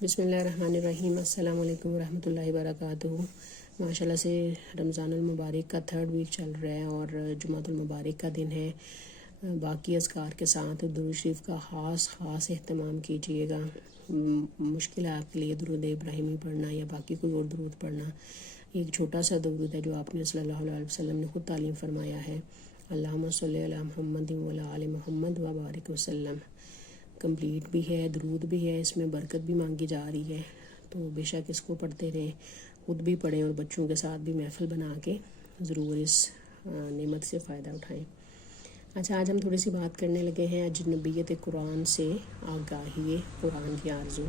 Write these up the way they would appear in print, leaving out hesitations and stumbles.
بسم اللہ الرحمن الرحیم۔ السلام علیکم ورحمۃ اللہ وبرکاتہ۔ ماشاءاللہ سے رمضان المبارک کا 3rd ویک چل رہا ہے اور جمعۃ المبارک کا دن ہے۔ باقی اذکار کے ساتھ درود شریف کا خاص اہتمام کیجیے گا۔ مشکل ہے آپ کے لیے درود ابراہیمی پڑھنا یا باقی کوئی اور درود پڑھنا۔ ایک چھوٹا سا درود ہے جو آپ نے صلی اللہ علیہ وسلم نے خود تعلیم فرمایا ہے، اللہم صلی علی محمد وعلی آل محمد وبارک وسلم۔ کمپلیٹ بھی ہے، درود بھی ہے، اس میں برکت بھی مانگی جا رہی ہے، تو بے شک اس کو پڑھتے رہیں، خود بھی پڑھیں اور بچوں کے ساتھ بھی محفل بنا کے ضرور اس نعمت سے فائدہ اٹھائیں۔ اچھا، آج ہم تھوڑی سی بات کرنے لگے ہیں اجنبیت قرآن سے آگاہی قرآن کی آرزو۔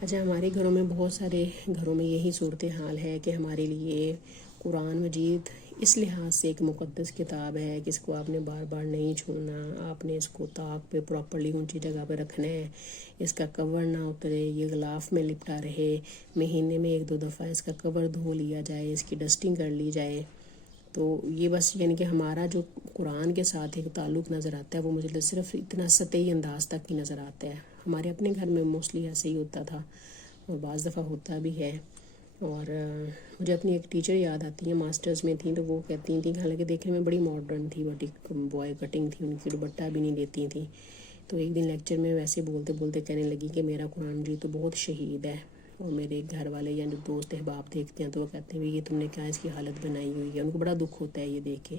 اچھا، ہمارے گھروں میں بہت سارے گھروں میں یہی صورتحال ہے کہ ہمارے لیے قرآن مجید اس لحاظ سے ایک مقدس کتاب ہے کہ اس کو آپ نے بار بار نہیں چھونا، آپ نے اس کو طاق پہ پراپرلی اونچی جگہ پہ رکھنا ہے، اس کا کور نہ اترے، یہ غلاف میں لپٹا رہے، مہینے میں 1-2 دفعہ اس کا کور دھو لیا جائے، اس کی ڈسٹنگ کر لی جائے۔ تو یہ بس یعنی کہ ہمارا جو قرآن کے ساتھ ایک تعلق نظر آتا ہے وہ مجھے صرف اتنا سطحی انداز تک ہی نظر آتا ہے۔ ہمارے اپنے گھر میں موسٹلی ایسے ہی ہوتا تھا اور بعض دفعہ ہوتا بھی ہے۔ اور مجھے اپنی ایک ٹیچر یاد آتی ہیں، ماسٹرز میں تھیں، تو وہ کہتی تھیں، حالانکہ دیکھنے میں بڑی ماڈرن تھی، بٹ ایک بوائے کٹنگ تھی، ان کی دوپٹہ بھی نہیں دیتی تھیں، تو ایک دن لیکچر میں ویسے بولتے بولتے کہنے لگی کہ میرا قرآن مجید تو بہت شہید ہے، اور میرے گھر والے یا جو دوست احباب دیکھتے ہیں تو وہ کہتے ہیں یہ تم نے کیا اس کی حالت بنائی ہوئی ہے، ان کو بڑا دکھ ہوتا ہے یہ دیکھ کے۔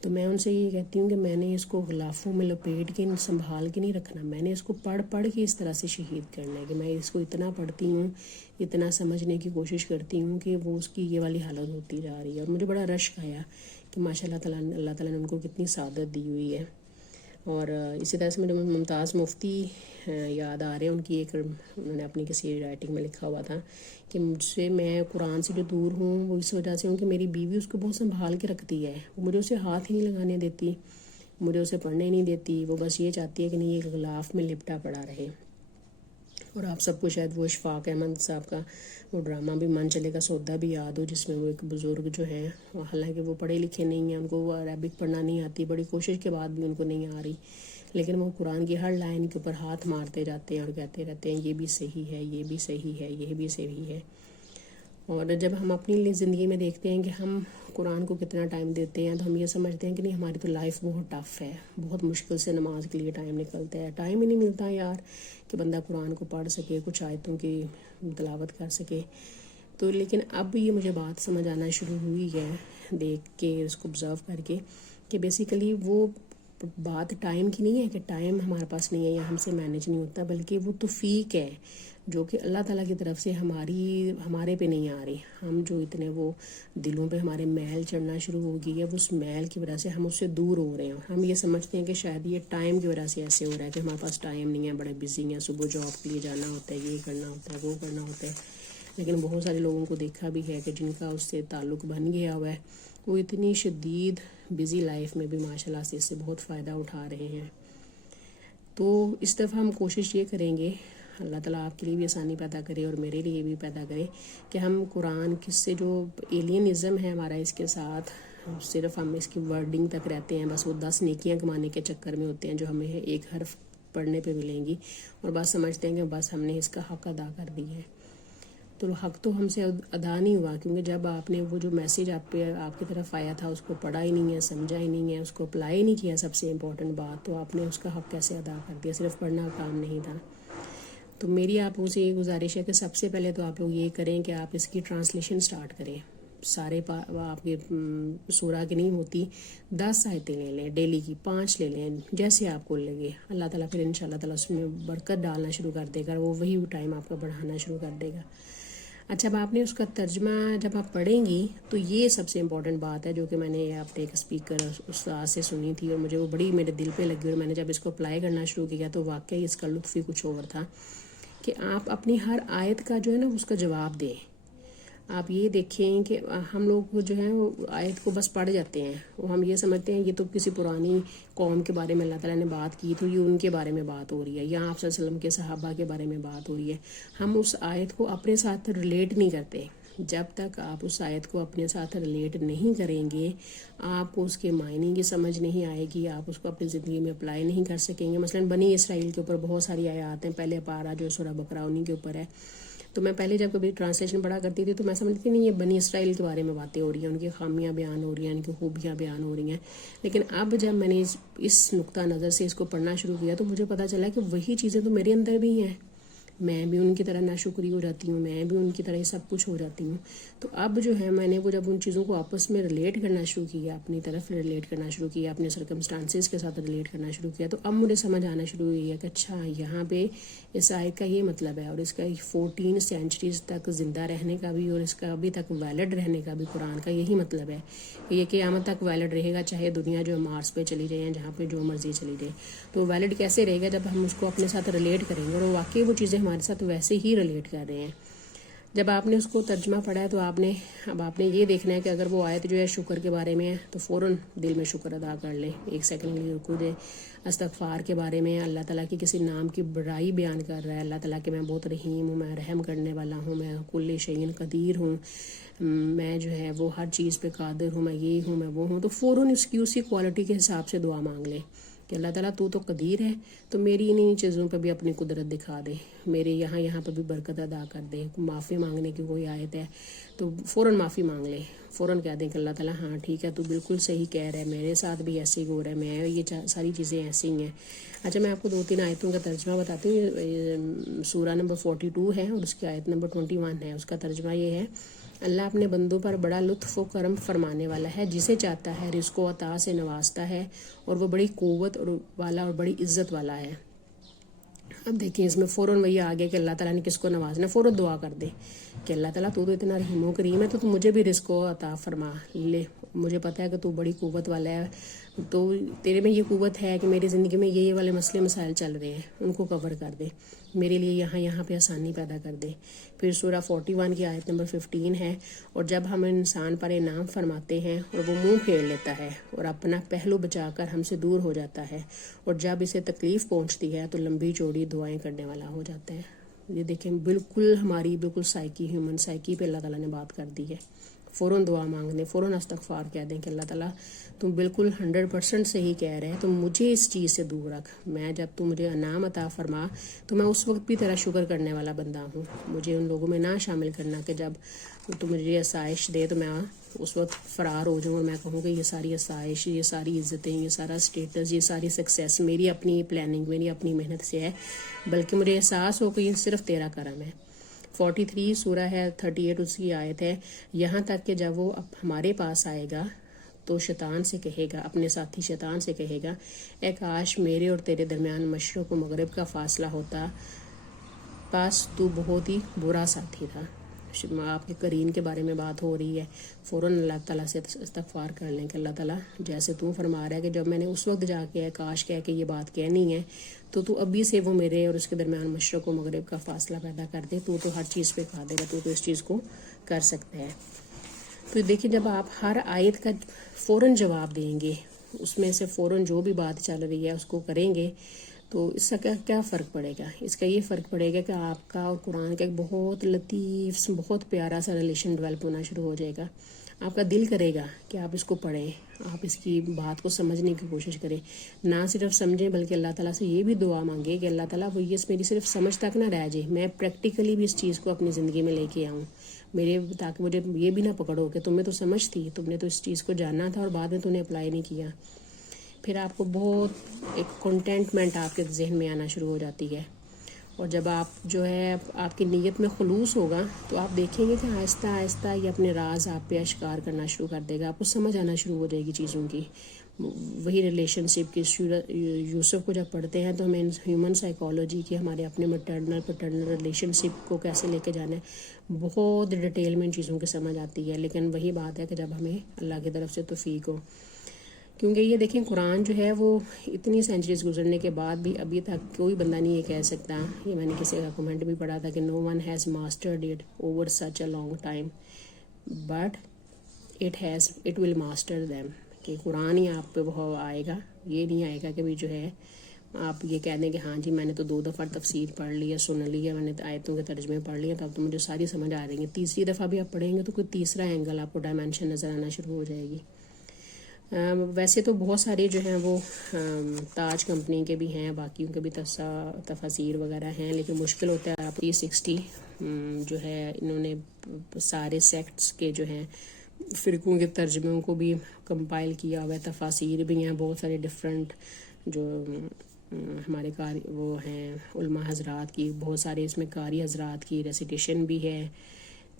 تو میں ان سے یہ کہتی ہوں کہ میں نے اس کو غلافوں میں لپیٹ کے سنبھال کے نہیں رکھنا، میں نے اس کو پڑھ کے اس طرح سے شہید کرنا ہے کہ میں اس کو اتنا پڑھتی ہوں، اتنا سمجھنے کی کوشش کرتی ہوں کہ وہ اس کی یہ والی حالت ہوتی جا رہی ہے۔ اور مجھے بڑا رشک آیا کہ ماشاء اللہ تعالیٰ نے ان کو کتنی سعادت دی ہوئی ہے۔ اور اسی طرح سے مجھے ممتاز مفتی یاد آ رہے ہیں، ان کی ایک انہوں نے اپنی کسی رائٹنگ میں لکھا ہوا تھا کہ مجھ سے میں قرآن سے جو دور ہوں وہ اس وجہ سے ہوں کہ میری بیوی اس کو بہت سنبھال کے رکھتی ہے، وہ مجھے اسے ہاتھ ہی نہیں لگانے دیتی، مجھے اسے پڑھنے نہیں دیتی، وہ بس یہ چاہتی ہے کہ نہیں یہ غلاف میں لپٹا پڑا رہے۔ اور آپ سب کو شاید وہ اشفاق احمد صاحب کا وہ ڈرامہ بھی من چلے گا سودا بھی یاد ہو، جس میں وہ ایک بزرگ جو ہیں، حالانکہ وہ پڑھے لکھے نہیں ہیں، ان کو وہ عربک پڑھنا نہیں آتی، بڑی کوشش کے بعد بھی ان کو نہیں آ رہی، لیکن وہ قرآن کی ہر لائن کے اوپر ہاتھ مارتے جاتے ہیں اور کہتے رہتے ہیں یہ بھی صحیح ہے، یہ بھی صحیح ہے، یہ بھی صحیح ہے۔ اور جب ہم اپنی زندگی میں دیکھتے ہیں کہ ہم قرآن کو کتنا ٹائم دیتے ہیں تو ہم یہ سمجھتے ہیں کہ نہیں ہماری تو لائف بہت ٹف ہے، بہت مشکل سے نماز کے لیے ٹائم نکلتا ہے، ٹائم ہی نہیں ملتا یار کہ بندہ قرآن کو پڑھ سکے، کچھ آیتوں کی تلاوت کر سکے۔ تو لیکن اب یہ مجھے بات سمجھ آنا شروع ہوئی ہے دیکھ کے، اس کو آبزرو کر کے، کہ بیسیکلی وہ بات ٹائم کی نہیں ہے کہ ٹائم ہمارے پاس نہیں ہے یا ہم سے مینیج نہیں ہوتا، بلکہ وہ توفیق ہے جو کہ اللہ تعالیٰ کی طرف سے ہمارے پہ نہیں آ رہی۔ ہم جو اتنے وہ دلوں پہ ہمارے میل چڑھنا شروع ہو گئی ہے، وہ اس میل کی وجہ سے ہم اس سے دور ہو رہے ہیں، اور ہم یہ سمجھتے ہیں کہ شاید یہ ٹائم کی وجہ سے ایسے ہو رہا ہے کہ ہمارے پاس ٹائم نہیں ہے، بڑے بزی ہیں، صبح جاب کے لیے جانا ہوتا ہے، یہ کرنا ہوتا ہے، وہ کرنا ہوتا ہے۔ لیکن بہت سارے لوگوں کو دیکھا بھی ہے کہ جن کا اس سے تعلق بن گیا ہوا ہے، وہ اتنی شدید بزی لائف میں بھی ماشاءاللہ سے اس سے بہت فائدہ اٹھا رہے ہیں۔ تو اس دفعہ ہم کوشش یہ کریں گے، اللہ تعالیٰ آپ کے لیے بھی آسانی پیدا کرے اور میرے لیے بھی پیدا کرے، کہ ہم قرآن کس سے جو ایلینزم ہے ہمارا اس کے ساتھ، صرف ہم اس کی ورڈنگ تک رہتے ہیں، بس وہ 10 نیکیاں کمانے کے چکر میں ہوتے ہیں جو ہمیں ایک حرف پڑھنے پہ ملیں گی، اور بس سمجھتے ہیں کہ بس ہم نے اس کا حق ادا کر دیا ہے۔ تو حق تو ہم سے ادا نہیں ہوا، کیونکہ جب آپ نے وہ جو میسیج آپ کی طرف آیا تھا اس کو پڑھا ہی نہیں ہے، سمجھا ہی نہیں ہے، اس کو اپلائی نہیں کیا، سب سے امپورٹنٹ بات، تو آپ نے اس کا حق کیسے ادا کر دیا؟ صرف پڑھنا کام نہیں تھا۔ تو میری آپ لوگوں سے یہ گزارش ہے کہ سب سے پہلے تو آپ لوگ یہ کریں کہ آپ اس کی ٹرانسلیشن سٹارٹ کریں۔ سارے آپ کے سورہ کی نہیں ہوتی، 10 آیتیں لے لیں، ڈیلی کی 5 لے لیں، جیسے آپ کو لگے، اللہ تعالیٰ پھر انشاءاللہ تعالیٰ اس میں برکت ڈالنا شروع کر دے گا، وہ وہی ٹائم آپ کا بڑھانا شروع کر دے گا۔ اچھا، اب آپ نے اس کا ترجمہ جب آپ پڑھیں گی تو یہ سب سے امپورٹنٹ بات ہے جو کہ میں نے آپ نے ایک اسپیکر استاد سے سنی تھی، اور مجھے وہ بڑی میرے دل پہ لگی، اور میں نے جب اس کو اپلائی کرنا شروع کیا تو واقعی اس کا لطف ہی کچھ اور تھا، کہ آپ اپنی ہر آیت کا جو ہے نا اس کا جواب دیں۔ آپ یہ دیکھیں کہ ہم لوگ جو ہیں وہ آیت کو بس پڑھ جاتے ہیں، وہ ہم یہ سمجھتے ہیں یہ تو کسی پرانی قوم کے بارے میں اللہ تعالیٰ نے بات کی تو یہ ان کے بارے میں بات ہو رہی ہے، یا آپ صلی اللہ علیہ وسلم کے صحابہ کے بارے میں بات ہو رہی ہے، ہم اس آیت کو اپنے ساتھ ریلیٹ نہیں کرتے، جب تک آپ اس آیت کو اپنے ساتھ ریلیٹ نہیں کریں گے آپ کو اس کے معنی کی سمجھ نہیں آئے گی، آپ اس کو اپنی زندگی میں اپلائی نہیں کر سکیں گے. مثلا بنی اسرائیل کے اوپر بہت ساری آیات ہیں، پہلے پارہ جو سورہ بقرہ انہی کے اوپر ہے. تو میں پہلے جب کبھی ٹرانسلیشن پڑھا کرتی تھی تو میں سمجھتی نہیں یہ بنی اسرائیل کے بارے میں باتیں ہو رہی ہیں، ان کی خامیاں بیان ہو رہی ہیں، ان کی خوبیاں بیان ہو رہی ہیں. لیکن اب جب میں نے اس نقطہ نظر سے اس کو پڑھنا شروع کیا تو مجھے پتہ چلا کہ وہی چیزیں تو میرے اندر بھی ہیں، میں بھی ان کی طرح ناشکری ہو جاتی ہوں، میں بھی ان کی طرح سب کچھ ہو جاتی ہوں. تو اب جو ہے میں نے وہ جب ان چیزوں کو آپس میں ریلیٹ کرنا شروع کیا، اپنی طرف ریلیٹ کرنا شروع کیا، اپنے سرکمسٹانسز کے ساتھ ریلیٹ کرنا شروع کیا، تو اب مجھے سمجھ آنا شروع ہوئی ہے کہ اچھا یہاں پہ اس آیت کا یہ مطلب ہے، اور اس کا 14 سینچریز تک زندہ رہنے کا بھی اور اس کا ابھی تک ویلڈ رہنے کا بھی قرآن کا یہی مطلب ہے کہ یہ قیامت تک ویلڈ رہے گا، چاہے دنیا جو مارس پہ چلی جائے یا جہاں پہ جو مرضی چلی جائے. تو ویلڈ کیسے رہے گا؟ جب ہم اس کو اپنے ساتھ ریلیٹ کریں گے، اور واقعی وہ چیزیں ہمارے ساتھ ویسے ہی ریلیٹ کر رہے ہیں. جب آپ نے اس کو ترجمہ پڑھا ہے تو آپ نے یہ دیکھنا ہے کہ اگر وہ آیت جو ہے شکر کے بارے میں ہے تو فوراً دل میں شکر ادا کر لیں، ایک سیکنڈ کے لیے رکو دیں. استغفار کے بارے میں اللہ تعالیٰ کی کسی نام کی بڑائی بیان کر رہا ہے، اللہ تعالیٰ کہ میں بہت رحیم ہوں، میں رحم کرنے والا ہوں، میں کل شیء قدیر ہوں، میں جو ہے وہ ہر چیز پہ قادر ہوں، میں یہ ہوں، میں وہ ہوں، تو فوراً اس کی اسی کوالٹی کے حساب سے دعا مانگ لیں کہ اللہ تعالیٰ تو قدیر ہے، تو میری انہی چیزوں پہ بھی اپنی قدرت دکھا دے، میرے یہاں پہ بھی برکت ادا کر دے. معافی مانگنے کی کوئی آیت ہے تو فوراً معافی مانگ لیں، فوراً کہہ دیں کہ اللہ تعالیٰ ہاں ٹھیک ہے تو بالکل صحیح کہہ رہا ہے، میرے ساتھ بھی ایسے ہی ہو رہا ہے، میں یہ ساری چیزیں ایسی ہی ہیں. اچھا میں آپ کو 2-3 آیتوں کا ترجمہ بتاتی ہوں. سورہ نمبر 42 ہے اور اس کی آیت نمبر 21 ہے. اس کا ترجمہ یہ ہے: اللہ اپنے بندوں پر بڑا لطف و کرم فرمانے والا ہے، جسے چاہتا ہے رزق و عطا سے نوازتا ہے، اور وہ بڑی قوت والا اور بڑی عزت والا ہے. اب دیکھیں اس میں فوراً وہی آگے کہ اللہ تعالیٰ نے کس کو نوازنا، فوراً دعا کر دے کہ اللہ تعالیٰ تو اتنا رحیم و کریم ہے تو مجھے بھی رزق و عطا فرما لے. مجھے پتہ ہے کہ تو بڑی قوت والا ہے، تو تیرے میں یہ قوت ہے کہ میری زندگی میں یہ والے مسئلے مسائل چل رہے ہیں، ان کو کور کر دے، میرے لیے یہاں پہ آسانی پیدا کر دے. پھر سورہ 41 کی آیت نمبر 15 ہے: اور جب ہم انسان پر انعام فرماتے ہیں اور وہ منہ پھیر لیتا ہے اور اپنا پہلو بچا کر ہم سے دور ہو جاتا ہے، اور جب اسے تکلیف پہنچتی ہے تو لمبی چوڑی دعائیں کرنے والا ہو جاتا ہے. یہ دیکھیں بالکل ہماری بالکل سائیکی، ہیومن سائیکی پہ اللہ تعالیٰ نے بات کر دی ہے. فوراً دعا مانگ دیں، فوراً استغفار کہہ دیں کہ اللہ تعالیٰ تم بالکل 100% صحیح کہہ رہے ہیں، تم مجھے اس چیز سے دور رکھ، میں جب تو مجھے انعام عطا فرما تو میں اس وقت بھی تیرا شکر کرنے والا بندہ ہوں، مجھے ان لوگوں میں نہ شامل کرنا کہ جب تو مجھے آسائش دے تو میں اس وقت فرار ہو جاؤں اور میں کہوں کہ یہ ساری آسائش، یہ ساری عزتیں، یہ سارا اسٹیٹس، یہ ساری سکسیس میری اپنی پلاننگ، میری اپنی محنت سے ہے، بلکہ مجھے احساس ہو کہ یہ صرف تیرا کرم ہے. 43 سورہ ہے 38 اس کی آیت ہے: یہاں تک کہ جب وہ ہمارے پاس آئے گا تو شیطان سے کہے گا، اپنے ساتھی شیطان سے کہے گا، اے کاش میرے اور تیرے درمیان مشرق و مغرب کا فاصلہ ہوتا، پاس تو بہت ہی برا ساتھی تھا. آپ کے قرین کے بارے میں بات ہو رہی ہے، فوراً اللہ تعالیٰ سے استغفار کر لیں کہ اللہ تعالیٰ جیسے تو فرما رہا ہے کہ جب میں نے اس وقت جا کے کاش کہہ کے یہ بات کہنی ہے تو ابھی سے وہ میرے اور اس کے درمیان مشرق و مغرب کا فاصلہ پیدا کر دے، تو ہر چیز پہ قادر ہے، تو اس چیز کو کر سکتا ہے. تو دیکھیں جب آپ ہر آیت کا فوراً جواب دیں گے، اس میں سے فوراً جو بھی بات چل رہی ہے اس کو کریں گے، تو اس کا کیا فرق پڑے گا؟ اس کا یہ فرق پڑے گا کہ آپ کا اور قرآن کا ایک بہت لطیف، بہت پیارا سا ریلیشن ڈیولپ ہونا شروع ہو جائے گا. آپ کا دل کرے گا کہ آپ اس کو پڑھیں، آپ اس کی بات کو سمجھنے کی کوشش کریں، نہ صرف سمجھیں بلکہ اللہ تعالیٰ سے یہ بھی دعا مانگے کہ اللہ تعالیٰ وہ یہ میری صرف سمجھ تک نہ رہ جائے، میں پریکٹیکلی بھی اس چیز کو اپنی زندگی میں لے کے آؤں میرے، تاکہ مجھے یہ بھی نہ پکڑو کہ تمہیں تو سمجھ تھی، تم نے تو اس چیز کو جاننا تھا اور بعد میں تم نے اپلائی نہیں کیا. پھر آپ کو بہت ایک کنٹینٹمنٹ آپ کے ذہن میں آنا شروع ہو جاتی ہے، اور جب آپ جو ہے آپ کی نیت میں خلوص ہوگا تو آپ دیکھیں گے کہ آہستہ آہستہ یہ اپنے راز آپ پہ اشکار کرنا شروع کر دے گا، آپ کو سمجھ آنا شروع ہو جائے گی چیزوں کی. وہی ریلیشن شپ کی یوسف کو جب پڑھتے ہیں تو ہمیں ہیومن سائیکالوجی کی، ہمارے اپنے مٹرنل پیٹرنل ریلیشن شپ کو کیسے لے کے جانا ہے، بہت ڈیٹیل میں ان چیزوں کی سمجھ آتی ہے. لیکن وہی بات ہے کہ جب ہمیں اللہ کی طرف سے توفیق ہو، کیونکہ یہ دیکھیں قرآن جو ہے وہ اتنی سینچریز گزرنے کے بعد بھی ابھی تک کوئی بندہ نہیں یہ کہہ سکتا، یہ میں نے کسی کا کمنٹ بھی پڑھا تھا کہ no one has mastered it over such a long time but it will master them، کہ قرآن ہی آپ پہ وہ آئے گا، یہ نہیں آئے گا کہ بھی جو ہے آپ یہ کہہ دیں کہ ہاں جی میں نے تو 2 دفعہ تفسیر پڑھ لی ہے، سن لی ہے، میں نے آیتوں کے ترجمے پڑھ لیے، تو اب تو مجھے ساری سمجھ آ رہی ہیں، تیسری دفعہ بھی آپ پڑھیں گے تو کوئی تیسرا اینگل آپ کو ڈائمینشن نظر آنا شروع ہو جائے گی۔ ویسے تو بہت سارے جو ہیں وہ تاج کمپنی کے بھی ہیں، باقیوں کے بھی تفاسیر وغیرہ ہیں، لیکن مشکل ہوتا ہے۔ آپ 360 جو ہے انہوں نے سارے سیکٹس کے جو ہیں فرقوں کے ترجموں کو بھی کمپائل کیا ہوا ہے، تفاسیر بھی ہیں بہت سارے ڈفرینٹ، جو ہمارے وہ ہیں علماء حضرات کی، بہت سارے اس میں قاری حضرات کی ریسیٹیشن بھی ہے۔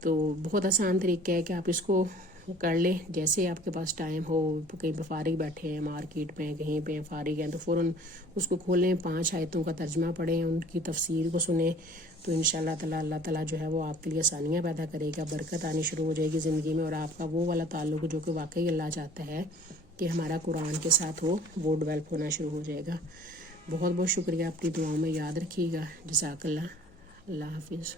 تو بہت آسان طریقہ ہے کہ آپ اس کو کر لیں، جیسے آپ کے پاس ٹائم ہو، کہیں پہ فارغ بیٹھے ہیں، مارکیٹ میں کہیں پہ فارغ ہیں، تو فوراً اس کو کھولیں، 5 آیتوں کا ترجمہ پڑھیں، ان کی تفسیر کو سنیں، تو انشاءاللہ تعالی اللہ تعالیٰ جو ہے وہ آپ کے لیے آسانیاں پیدا کرے گا، برکت آنی شروع ہو جائے گی زندگی میں، اور آپ کا وہ والا تعلق جو کہ واقعی اللہ چاہتا ہے کہ ہمارا قرآن کے ساتھ وہ ڈیولپ ہونا شروع ہو جائے گا۔ بہت بہت شکریہ، اپنی دعاؤں میں یاد رکھیے گا۔ جزاک اللہ، اللہ حافظ۔